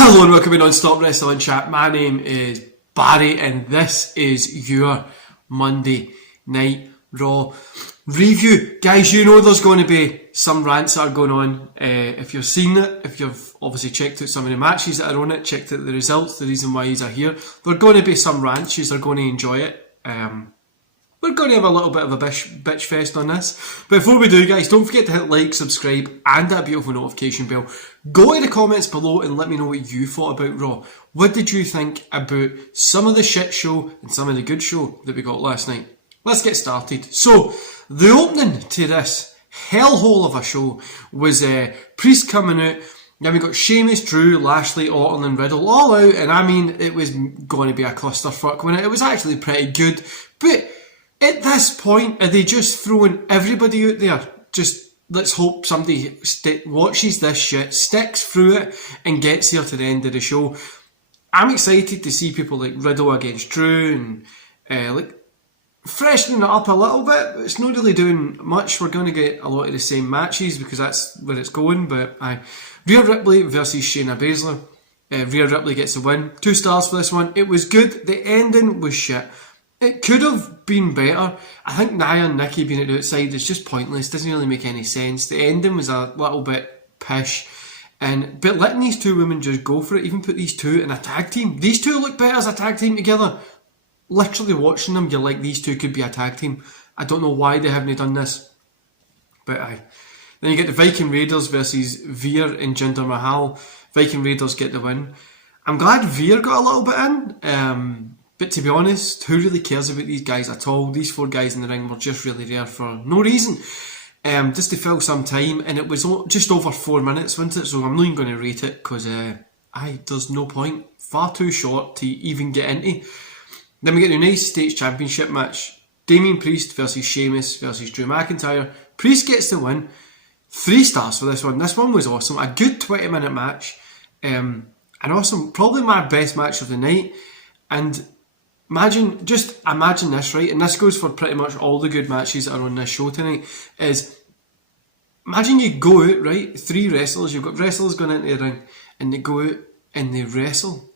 Hello and welcome to Non-Stop Wrestling Chat. My name is Barry and this is your Monday Night Raw review. Guys, you know there's going to be some rants that are going on. If you've seen it, if you've obviously checked out some of the matches that are on it, checked out the results, the reason why these are here, there are going to be some rants. You're going to enjoy it. We're going to have a little bit of a bitch fest on this. But before we do, guys, don't forget to hit like, subscribe, and that beautiful notification bell. Go in the comments below and let me know what you thought about Raw. What did you think about some of the shit show and some of the good show that we got last night? Let's get started. So, the opening to this hellhole of a show was Priest coming out. Then we got Sheamus, Drew, Lashley, Orton and Riddle all out. And I mean, it was going to be a clusterfuck when it was actually pretty good. But at this point, are they just throwing everybody out there? Just, let's hope somebody watches this shit, sticks through it, and gets there to the end of the show. I'm excited to see people like Riddle against Drew and like freshening it up a little bit. It's not really doing much. We're going to get a lot of the same matches because that's where it's going. But Rhea Ripley versus Shayna Baszler. Rhea Ripley gets the win. 2 stars for this one. It was good. The ending was shit. It could have been better. I think Nia and Nikki being at the outside is just pointless. Doesn't really make any sense. The ending was a little bit pish. But letting these two women just go for it, even put these two in a tag team. These two look better as a tag team together. Literally watching them, you're like, these two could be a tag team. I don't know why they haven't done this. But then you get the Viking Raiders versus Veer and Jinder Mahal. Viking Raiders get the win. I'm glad Veer got a little bit in. But to be honest, who really cares about these guys at all? These 4 guys in the ring were just really there for no reason. Just to fill some time, and it was just over 4 minutes, wasn't it? So I'm not even going to rate it because there's no point. Far too short to even get into. Then we get the United States Championship match. Damian Priest versus Sheamus versus Drew McIntyre. Priest gets the win. 3 stars for this one. This one was awesome. A good 20-minute match. And awesome, probably my best match of the night. And imagine this, right? And this goes for pretty much all the good matches that are on this show tonight. Is imagine you go out, right? 3 wrestlers. You've got wrestlers going into the ring, and they go out and they wrestle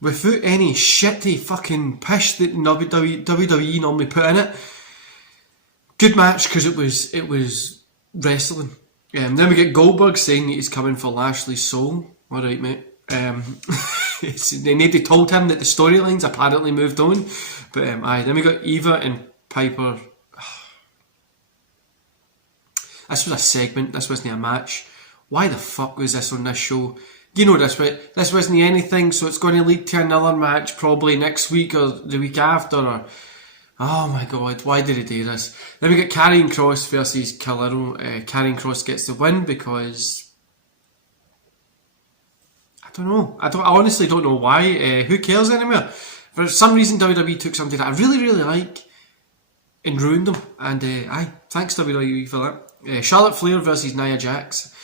without any shitty fucking pish that WWE normally put in it. Good match because it was wrestling. Then we get Goldberg saying that he's coming for Lashley's soul. All right, mate. They nearly told him that the storylines apparently moved on. But then we got Eva and Piper. This was a segment. This wasn't a match. Why the fuck was this on this show? You know this, right? This wasn't anything, so it's going to lead to another match probably next week or the week after. Or oh my god, why did he do this? Then we get Karrion Kross versus Calero. Karrion Kross gets the win because I don't know. I honestly don't know why. Who cares anymore? For some reason, WWE took something that I really, really like and ruined them. And thanks WWE for that. Charlotte Flair versus Nia Jax.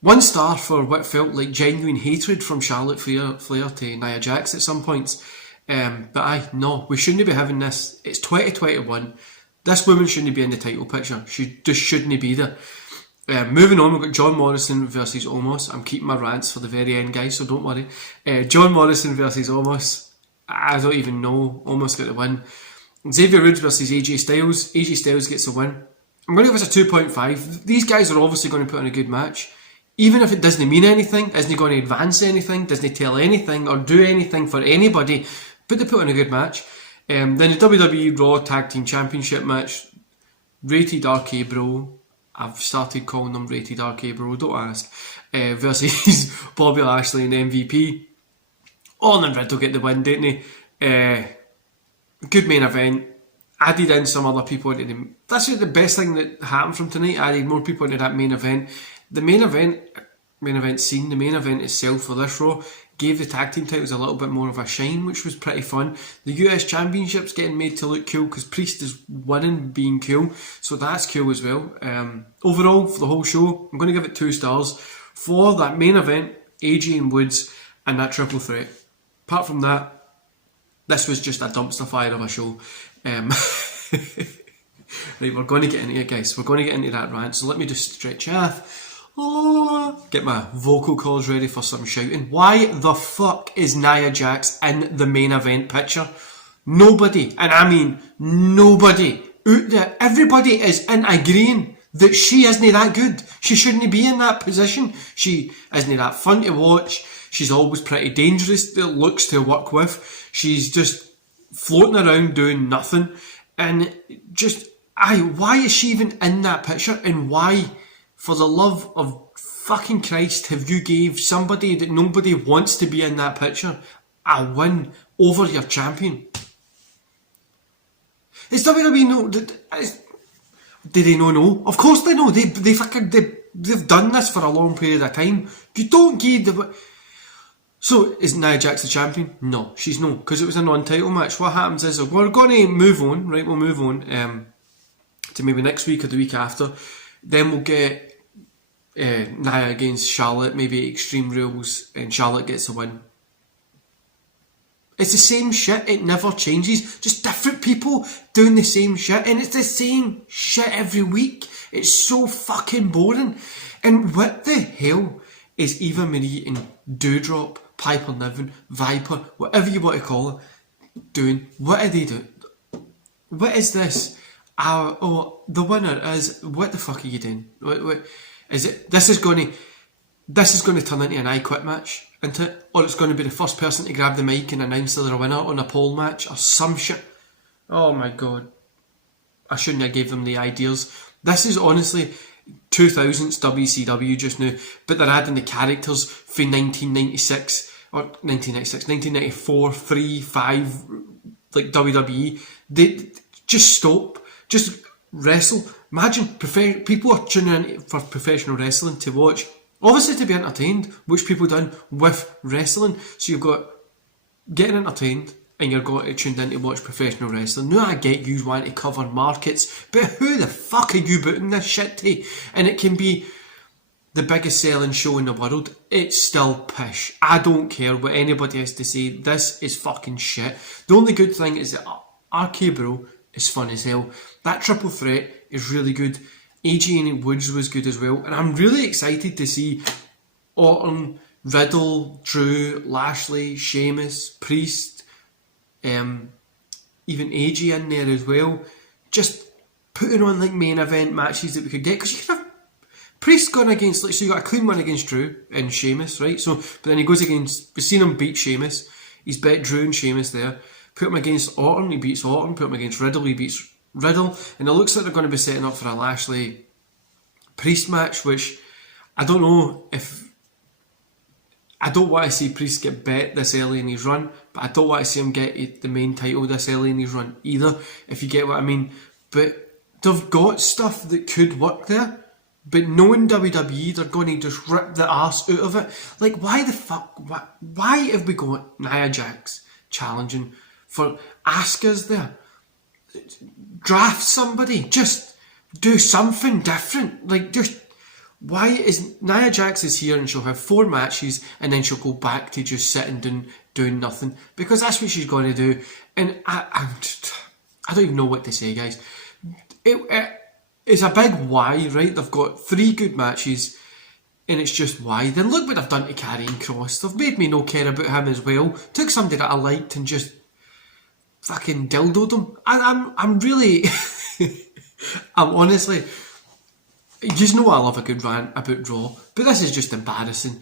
1 star for what felt like genuine hatred from Charlotte Flair to Nia Jax at some points. But no, we shouldn't be having this. It's 2021. This woman shouldn't be in the title picture. She just shouldn't be there. Moving on, we've got John Morrison versus Omos. I'm keeping my rants for the very end, guys, so don't worry. John Morrison versus Omos. I don't even know. Omos got the win. Xavier Woods versus AJ Styles. AJ Styles gets the win. I'm going to give this a 2.5. These guys are obviously going to put on a good match. Even if it doesn't mean anything, isn't going to advance anything, doesn't tell anything or do anything for anybody, but they put on a good match. Then the WWE Raw Tag Team Championship match. Rated RK Bro. I've started calling them Rated RK Bro, don't ask. Versus Bobby Lashley and MVP. Orton and Riddle get the win, didn't they? Good main event. Added in some other people into the... That's the best thing that happened from tonight. Added more people into that main event. The main event scene, the main event itself for this Raw, gave the tag team titles a little bit more of a shine, which was pretty fun. The US Championship's getting made to look cool because Priest is winning being cool, so that's cool as well. Overall, for the whole show, I'm going to give it 2 stars for that main event, AJ and Woods, and that triple threat. Apart from that, this was just a dumpster fire of a show. Right, we're going to get into it, guys. We're going to get into that rant, so let me just stretch off. Get my vocal cords ready for some shouting. Why the fuck is Nia Jax in the main event picture? Nobody, and I mean nobody, out there, everybody is in agreeing that she isn't that good. She shouldn't be in that position. She isn't that fun to watch. She's always pretty dangerous looks to work with. She's just floating around doing nothing. And just, why is she even in that picture? And why, for the love of fucking Christ, have you gave somebody that nobody wants to be in that picture a win over your champion? Is WWE no? Do they know? Of course they know. They've done this for a long period of time. You don't give the. So is Nia Jax the champion? No, she's no, because it was a non-title match. What happens is we're going to move on, right? We'll move on to maybe next week or the week after. Then we'll get Nia against Charlotte, maybe Extreme Rules, and Charlotte gets a win. It's the same shit, it never changes. Just different people doing the same shit, and it's the same shit every week. It's so fucking boring. And what the hell is Eva Marie and Doudrop, Piper Niven, Viper, whatever you want to call her, doing? What are they doing? What is this? The winner is, what the fuck are you doing? What is it? This is going to turn into an I Quit match, isn't it? Or it's going to be the first person to grab the mic and announce they're a winner on a pole match or some shit. Oh my god. I shouldn't have gave them the ideas. This is honestly 2000s WCW just now, but they're adding the characters for 1996 or 1994, 3, 5, like WWE. They just stop, just wrestle. Imagine people are tuning in for professional wrestling to watch. Obviously to be entertained, which people done with wrestling. So you've got getting entertained and you're going to tuned in to watch professional wrestling. Now I get you want to cover markets, but who the fuck are you putting this shit to? And it can be the biggest selling show in the world. It's still pish. I don't care what anybody has to say. This is fucking shit. The only good thing is that RK Bro is fun as hell. That triple threat is really good. AJ and Woods was good as well, and I'm really excited to see Orton, Riddle, Drew, Lashley, Sheamus, Priest, even AJ in there as well. Just putting on like main event matches that we could get, because you could have Priest gone against, like, so you got a clean one against Drew and Sheamus, right? So, but then he goes against, we've seen him beat Sheamus. He's bet Drew and Sheamus there. Put him against Orton, he beats Orton. Put him against Riddle, he beats Riddle, and it looks like they're going to be setting up for a Lashley Priest match, which I don't know if. I don't want to see Priest get bet this early in his run, but I don't want to see him get the main title this early in his run either, if you get what I mean. But they've got stuff that could work there, but knowing WWE, they're going to just rip the arse out of it. Like, why the fuck? Why have we got Nia Jax challenging for Asuka's there? Draft somebody, just do something different. Like, just why is Nia Jax is here and she'll have 4 matches and then she'll go back to just sitting doing nothing, because that's what she's going to do. And I don't even know what to say, guys. It's a big why, right? They've got 3 good matches and it's just why. Then look what they've done to Karrion Kross. They've made me no care about him as well. Took somebody that I liked and just fucking dildoed him. I'm really I'm honestly, you just know I love a good rant about Raw, but this is just embarrassing.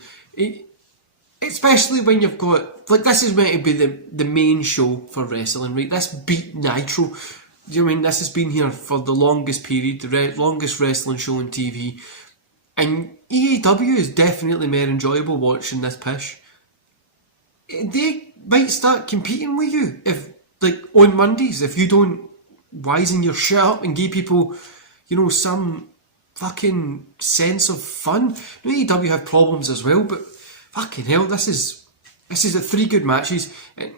Especially when you've got, like, this is meant to be the main show for wrestling, right? This beat Nitro. You know what I mean? This has been here for the longest period, the longest wrestling show on TV. And EAW is definitely more enjoyable watching this pish. They might start competing with you if, like, on Mondays, if you don't wisen your shit up and give people, you know, some fucking sense of fun. Now, AEW have problems as well, but fucking hell, this is the 3 good matches. And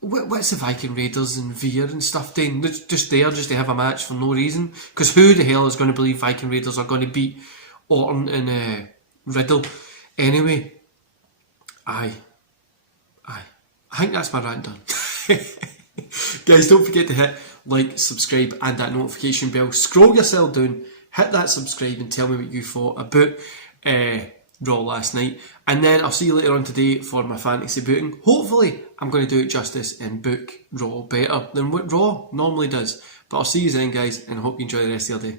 what's the Viking Raiders and Veer and stuff doing? They're just there just to have a match for no reason. Because who the hell is going to believe Viking Raiders are going to beat Orton and Riddle? Anyway, I think that's my rant done. Guys, don't forget to hit like, subscribe and that notification bell. Scroll yourself down, hit that subscribe and tell me what you thought about Raw last night. And then I'll see you later on today for my fantasy booking. Hopefully, I'm going to do it justice and book Raw better than what Raw normally does. But I'll see you then, guys, and I hope you enjoy the rest of your day.